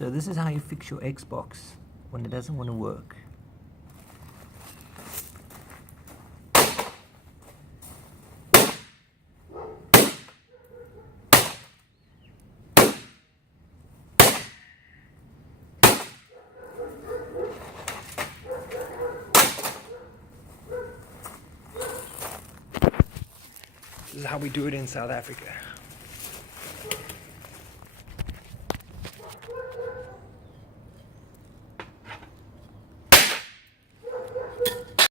So this is how you fix your Xbox when it doesn't want to work. This is how we do it in South Africa.